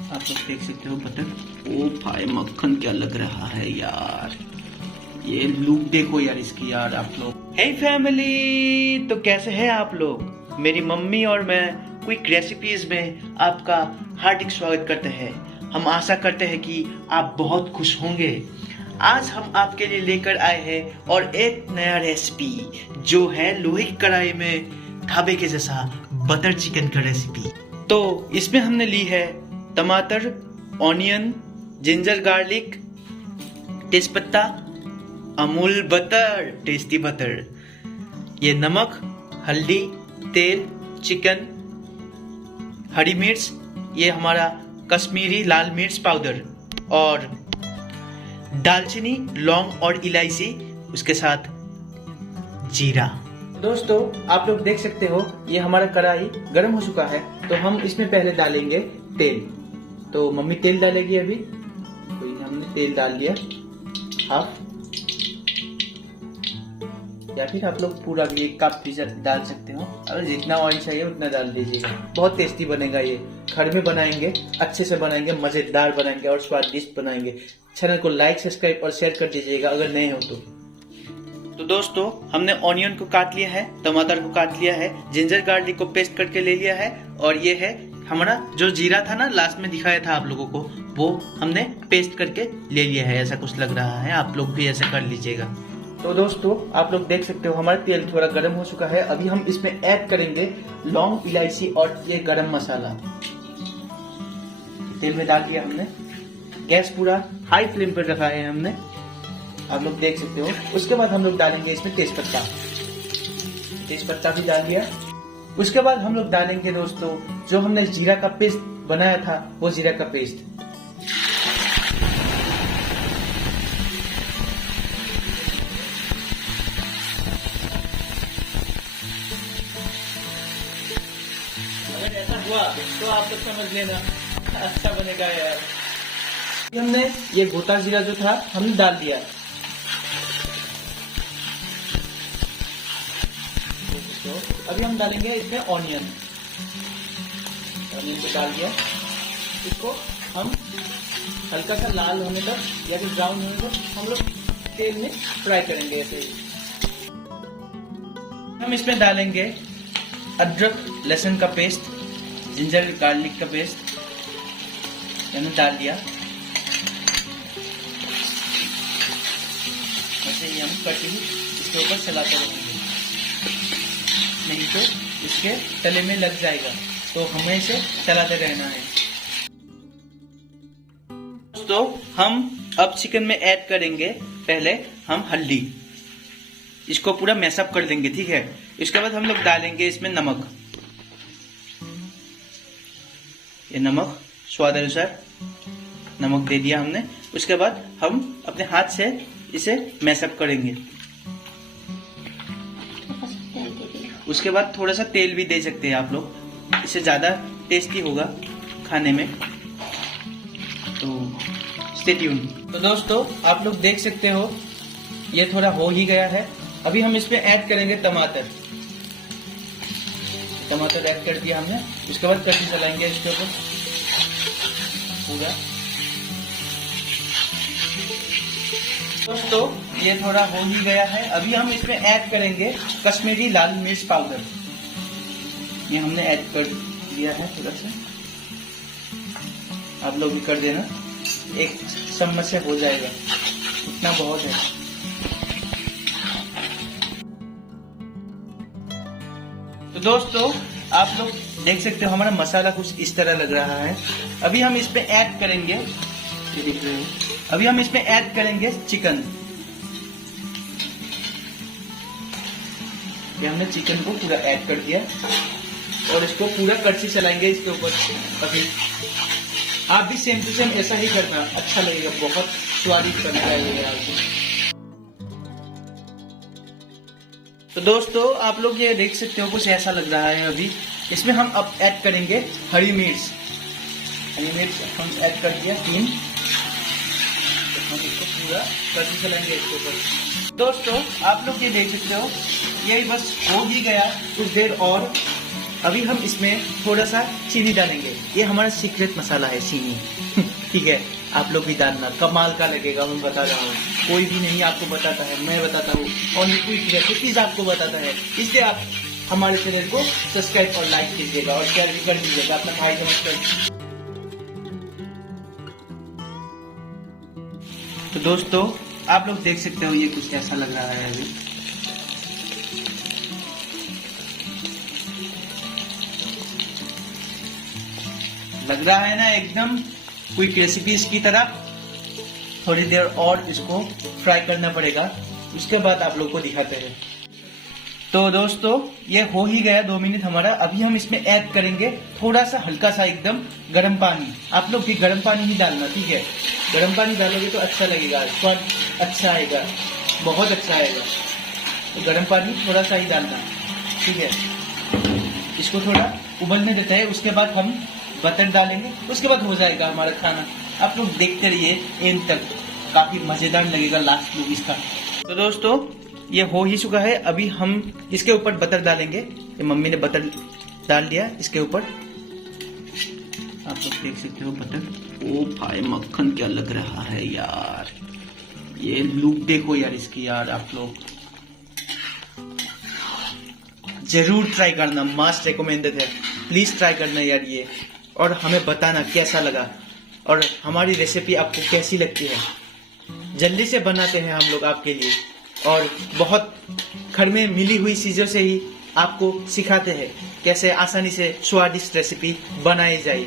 आप लोग देख सकते हो बटर। ओ भाई मक्खन क्या लग रहा है यार, ये लुक देखो यार इसकी यार आप लोग। हे फैमिली, तो कैसे हैं आप लोग। मेरी मम्मी और मैं क्विक रेसिपीज में आपका हार्दिक स्वागत करते हैं। हम आशा करते हैं कि आप बहुत खुश होंगे। आज हम आपके लिए लेकर आए हैं और एक नया रेसिपी जो है लोहे की कढ़ाई में ढाबे के जैसा बटर चिकन का रेसिपी। तो इसमें हमने ली है टमाटर, ऑनियन, जिंजर गार्लिक, तेजपत्ता, अमूल बटर, टेस्टी बटर, ये नमक, हल्दी, तेल, चिकन, हरी मिर्च, ये हमारा कश्मीरी लाल मिर्च पाउडर और दालचीनी, लौंग और इलायची, उसके साथ जीरा। दोस्तों आप लोग देख सकते हो ये हमारा कढ़ाई गर्म हो चुका है, तो हम इसमें पहले डालेंगे तेल। तो मम्मी तेल डालेगी अभी, तो हमने तेल डाल दिया हाफ, या फिर आप लोग पूरा भी 1 कप भी डाल सकते हो। अगर जितना ऑयल चाहिए उतना डाल दीजिएगा। बहुत टेस्टी बनेगा ये, घर में बनाएंगे, अच्छे से बनाएंगे, मजेदार बनाएंगे और स्वादिष्ट बनाएंगे। चैनल को लाइक, सब्सक्राइब और शेयर कर दीजिएगा अगर नए हो तो दोस्तों हमने ऑनियन को काट लिया है, टमाटर को काट लिया है, जिंजर गार्लिक को पेस्ट करके ले लिया है, और ये है हमारा जो जीरा था ना लास्ट में दिखाया था आप लोगों को, वो हमने पेस्ट करके ले लिया है। ऐसा कुछ लग रहा है, आप लोग भी ऐसा कर लीजिएगा। तो दोस्तों आप लोग देख सकते हो हमारा तेल थोड़ा गर्म हो चुका है। अभी हम इसमें ऐड करेंगे लौंग, इलायची और ये गरम मसाला। तेल में डाल दिया हमने, गैस पूरा हाई फ्लेम पर रखा है हमने, आप लोग देख सकते हो। उसके बाद हम लोग डालेंगे इसमें तेजपत्ता, तेजपत्ता भी डाल दिया। उसके बाद हम लोग डालेंगे दोस्तों जो हमने जीरा का पेस्ट बनाया था, वो जीरा का पेस्ट। अगर ऐसा हुआ तो आप लोग समझ लेना अच्छा बनेगा यार। हमने ये गोता जीरा जो था हमने डाल दिया। अभी हम डालेंगे इसमें ऑनियन, ऑनियन को डाल दिया। इसको हम हल्का सा लाल होने तक या फिर ब्राउन होने तक हम लोग तेल में फ्राई करेंगे ऐसे ही। हम इसमें डालेंगे अदरक लहसुन का पेस्ट, जिंजर गार्लिक का पेस्ट, मैंने डाल दिया। ऐसे ही हम कटी इसके ऊपर चलाते रहेंगे, नहीं तो इसके तले में लग जाएगा, तो हमें इसे चलाते रहना है। दोस्तों हम अब चिकन में ऐड करेंगे पहले हम हल्दी, इसको पूरा मैशअप कर देंगे, ठीक है। इसके बाद हम लोग डालेंगे इसमें नमक, ये नमक स्वाद अनुसार नमक दे दिया हमने। उसके बाद हम अपने हाथ से इसे मैशअप करेंगे। उसके बाद थोड़ा सा तेल भी दे सकते हैं आप लोग, इससे ज्यादा टेस्टी होगा खाने में, तो स्टे ट्यून। तो दोस्तों आप लोग देख सकते हो ये थोड़ा हो ही गया है। अभी हम इसमें ऐड करेंगे टमाटर, टमाटर ऐड कर दिया हमने। उसके बाद कच्ची चलाएंगे इसके ऊपर पूरा। दोस्तों ये थोड़ा हो ही गया है। अभी हम इसमें ऐड करेंगे कश्मीरी लाल मिर्च पाउडर, ये हमने ऐड कर दिया है थोड़ा सा, आप लोग भी कर देना। 1 चम्मच से हो जाएगा, इतना बहुत है। तो दोस्तों आप लोग देख सकते हो हमारा मसाला कुछ इस तरह लग रहा है। अभी हम इसमें ऐड करेंगे, ये देख रहे हो, अभी हम इसमें ऐड करेंगे चिकन। ये हमने चिकन को पूरा ऐड कर दिया और इसको पूरा कड़छी चलाएंगे इसके ऊपर। अभी आप भी सेम टू सेम ऐसा ही करना, अच्छा लगेगा, बहुत स्वादिष्ट बनेगा ये। तो दोस्तों आप लोग ये देख सकते हो कुछ ऐसा लग रहा है। अभी इसमें हम अब ऐड करेंगे हरी मिर्च, हरी मिर्च हम ऐड कर दिया 3। हम इसको पूरा कड़छी चलाएंगे इसके ऊपर। दोस्तों आप लोग ये देख सकते हो, यही बस हो ही गया कुछ देर और, अभी हम इसमें थोड़ा सा चीनी डालेंगे। ये हमारा सीक्रेट मसाला है, चीनी। ठीक है, आप लोग भी डालना, कमाल का लगेगा। मैं बता रहा हूँ, कोई भी नहीं आपको बताता है, मैं बताता हूँ। और क्विक रेसिपीज आपको बताता है, इसलिए आप हमारे चैनल को सब्सक्राइब और लाइक कीजिएगा और शेयर भी कर दीजिएगा अपना भाई समझकर। तो दोस्तों, आप लोग देख सकते हो, ये कुछ ऐसा लग रहा है अभी। लग रहा है ना एकदम क्विक रेसिपीज की तरह। थोड़ी देर और इसको फ्राई करना पड़ेगा, उसके बाद आप लोग को दिखाते हैं। तो दोस्तों, ये हो ही गया 2 मिनट हमारा। अभी हम इसमें ऐड करेंगे थोड़ा सा हल्का सा एकदम गर्म पानी। आप लोग भी गर्म पानी ही डालना, ठीक है। गर्म पानी डालोगे तो अच्छा लगेगा, स्वाद अच्छा आएगा, बहुत अच्छा आएगा। तो गर्म पानी थोड़ा सा ही डालना, ठीक है। इसको थोड़ा उबलने देते हैं, उसके बाद हम बटर डालेंगे, उसके बाद हो जाएगा हमारा खाना। आप लोग देखते रहिए एंड तक, काफी मजेदार लगेगा लास्ट लुक इसका। तो दोस्तों, ये हो ही चुका है। अभी हम इसके ऊपर बटर डालेंगे। ये मम्मी ने बटर डाल दिया इसके ऊपर, आप लोग देख सकते हो बटर। ओ भाई, मक्खन क्या लग रहा है यार, ये लुक देखो यार इसकी यार। आप लोग जरूर ट्राई करना, मस्ट रिकमेंडेड है, प्लीज ट्राई करना यार ये, और हमें बताना कैसा लगा और हमारी रेसिपी आपको कैसी लगती है। जल्दी से बनाते हैं हम लोग आपके लिए, और बहुत घर में मिली हुई चीजों से ही आपको सिखाते हैं कैसे आसानी से स्वादिष्ट रेसिपी बनाई जाए।